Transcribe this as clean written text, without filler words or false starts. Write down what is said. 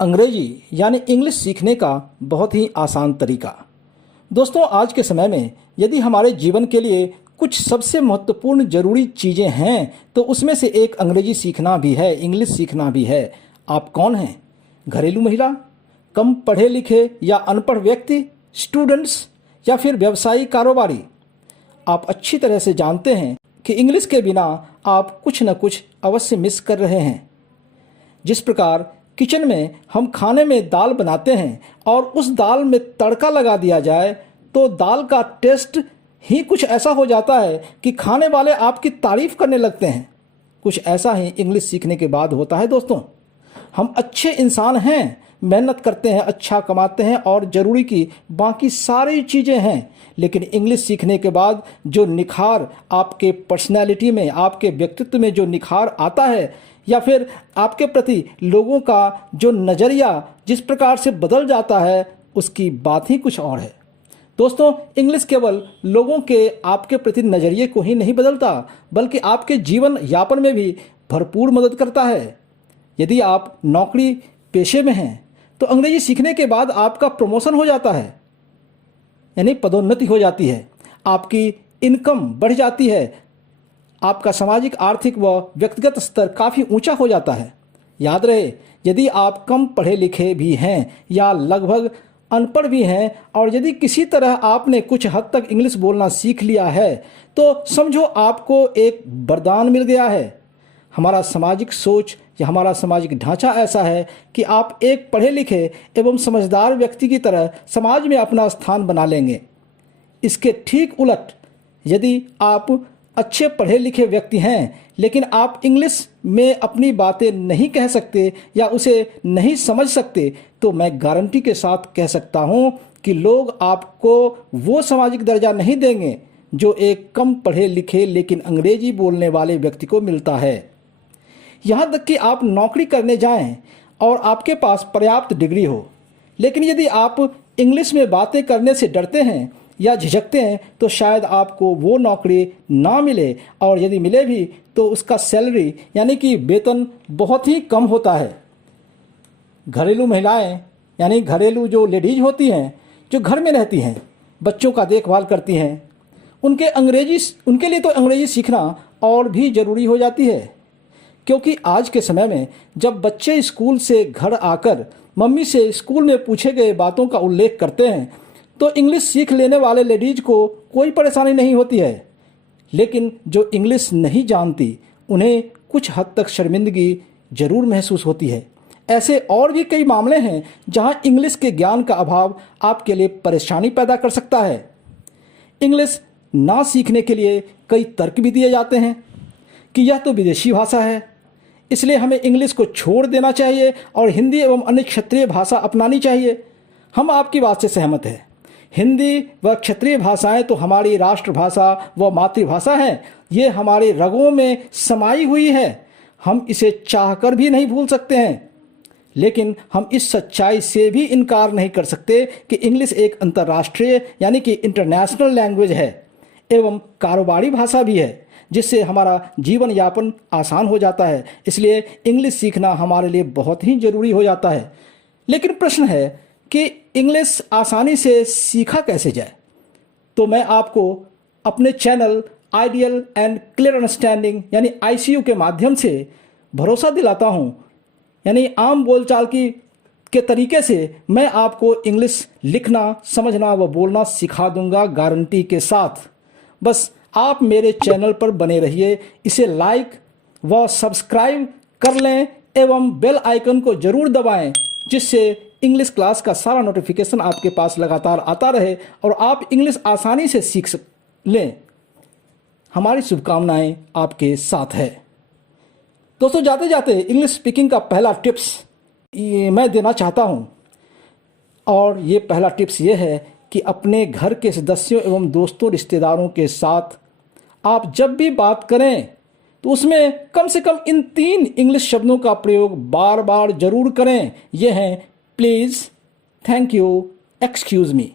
अंग्रेजी यानी इंग्लिश सीखने का बहुत ही आसान तरीका। दोस्तों, आज के समय में यदि हमारे जीवन के लिए कुछ सबसे महत्वपूर्ण ज़रूरी चीज़ें हैं तो उसमें से एक अंग्रेजी सीखना भी है, इंग्लिश सीखना भी है। आप कौन हैं? घरेलू महिला, कम पढ़े लिखे या अनपढ़ व्यक्ति, स्टूडेंट्स या फिर व्यवसायी कारोबारी? आप अच्छी तरह से जानते हैं कि इंग्लिश के बिना आप कुछ न कुछ अवश्य मिस कर रहे हैं। जिस प्रकार किचन में हम खाने में दाल बनाते हैं और उस दाल में तड़का लगा दिया जाए तो दाल का टेस्ट ही कुछ ऐसा हो जाता है कि खाने वाले आपकी तारीफ करने लगते हैं। कुछ ऐसा ही इंग्लिश सीखने के बाद होता है। दोस्तों, हम अच्छे इंसान हैं, मेहनत करते हैं, अच्छा कमाते हैं और ज़रूरी की बाकी सारी चीज़ें हैं, लेकिन इंग्लिश सीखने के बाद जो निखार आपके पर्सनैलिटी में, आपके व्यक्तित्व में जो निखार आता है या फिर आपके प्रति लोगों का जो नज़रिया जिस प्रकार से बदल जाता है, उसकी बात ही कुछ और है। दोस्तों, इंग्लिश केवल लोगों के आपके प्रति नज़रिए को ही नहीं बदलता, बल्कि आपके जीवन यापन में भी भरपूर मदद करता है। यदि आप नौकरी पेशे में हैं तो अंग्रेजी सीखने के बाद आपका प्रमोशन हो जाता है, यानी पदोन्नति हो जाती है, आपकी इनकम बढ़ जाती है, आपका सामाजिक, आर्थिक व व्यक्तिगत स्तर काफ़ी ऊंचा हो जाता है। याद रहे, यदि आप कम पढ़े लिखे भी हैं या लगभग अनपढ़ भी हैं और यदि किसी तरह आपने कुछ हद तक इंग्लिश बोलना सीख लिया है तो समझो आपको एक वरदान मिल गया है। हमारा सामाजिक सोच या हमारा सामाजिक ढांचा ऐसा है कि आप एक पढ़े लिखे एवं समझदार व्यक्ति की तरह समाज में अपना स्थान बना लेंगे। इसके ठीक उलट, यदि आप अच्छे पढ़े लिखे व्यक्ति हैं लेकिन आप इंग्लिश में अपनी बातें नहीं कह सकते या उसे नहीं समझ सकते, तो मैं गारंटी के साथ कह सकता हूं कि लोग आपको वो सामाजिक दर्जा नहीं देंगे जो एक कम पढ़े लिखे लेकिन अंग्रेजी बोलने वाले व्यक्ति को मिलता है। यहाँ तक कि आप नौकरी करने जाएं और आपके पास पर्याप्त डिग्री हो, लेकिन यदि आप इंग्लिश में बातें करने से डरते हैं या झिझकते हैं तो शायद आपको वो नौकरी ना मिले, और यदि मिले भी तो उसका सैलरी यानी कि वेतन बहुत ही कम होता है। घरेलू महिलाएं यानी घरेलू जो लेडीज होती हैं, जो घर में रहती हैं, बच्चों का देखभाल करती हैं, उनके लिए तो अंग्रेजी सीखना और भी ज़रूरी हो जाती है, क्योंकि आज के समय में जब बच्चे स्कूल से घर आकर मम्मी से स्कूल में पूछे गए बातों का उल्लेख करते हैं तो इंग्लिश सीख लेने वाले लेडीज को कोई परेशानी नहीं होती है, लेकिन जो इंग्लिश नहीं जानती उन्हें कुछ हद तक शर्मिंदगी जरूर महसूस होती है। ऐसे और भी कई मामले हैं जहां इंग्लिश के ज्ञान का अभाव आपके लिए परेशानी पैदा कर सकता है। इंग्लिश ना सीखने के लिए कई तर्क भी दिए जाते हैं कि यह तो विदेशी भाषा है, इसलिए हमें इंग्लिश को छोड़ देना चाहिए और हिंदी एवं अन्य क्षेत्रीय भाषा अपनानी चाहिए। हम आपकी बात से सहमत हैं। हिंदी व क्षेत्रीय भाषाएं तो हमारी राष्ट्रभाषा व मातृभाषा हैं, ये हमारे रगों में समाई हुई है, हम इसे चाहकर भी नहीं भूल सकते हैं। लेकिन हम इस सच्चाई से भी इनकार नहीं कर सकते कि इंग्लिश एक अंतर्राष्ट्रीय यानी कि इंटरनेशनल लैंग्वेज है एवं कारोबारी भाषा भी है, जिससे हमारा जीवन यापन आसान हो जाता है। इसलिए इंग्लिश सीखना हमारे लिए बहुत ही ज़रूरी हो जाता है। लेकिन प्रश्न है कि इंग्लिश आसानी से सीखा कैसे जाए? तो मैं आपको अपने channel ideal and clear understanding यानी ICU के माध्यम से भरोसा दिलाता हूँ, यानी आम बोलचाल के तरीके से मैं आपको इंग्लिश लिखना, समझना व बोलना सिखा दूंगा गारंटी के साथ। बस आप मेरे चैनल पर बने रहिए, इसे लाइक व सब्सक्राइब कर लें एवं बेल आइकन को जरूर दबाएं, जिससे इंग्लिश क्लास का सारा नोटिफिकेशन आपके पास लगातार आता रहे और आप इंग्लिश आसानी से सीख लें। हमारी शुभकामनाएं आपके साथ है। दोस्तों, जाते जाते इंग्लिश स्पीकिंग का पहला टिप्स मैं देना चाहता हूं, और ये पहला टिप्स ये है कि अपने घर के सदस्यों एवं दोस्तों रिश्तेदारों के साथ आप जब भी बात करें तो उसमें कम से कम इन 3 इंग्लिश शब्दों का प्रयोग बार बार जरूर करें। ये हैं please, thank you, excuse me.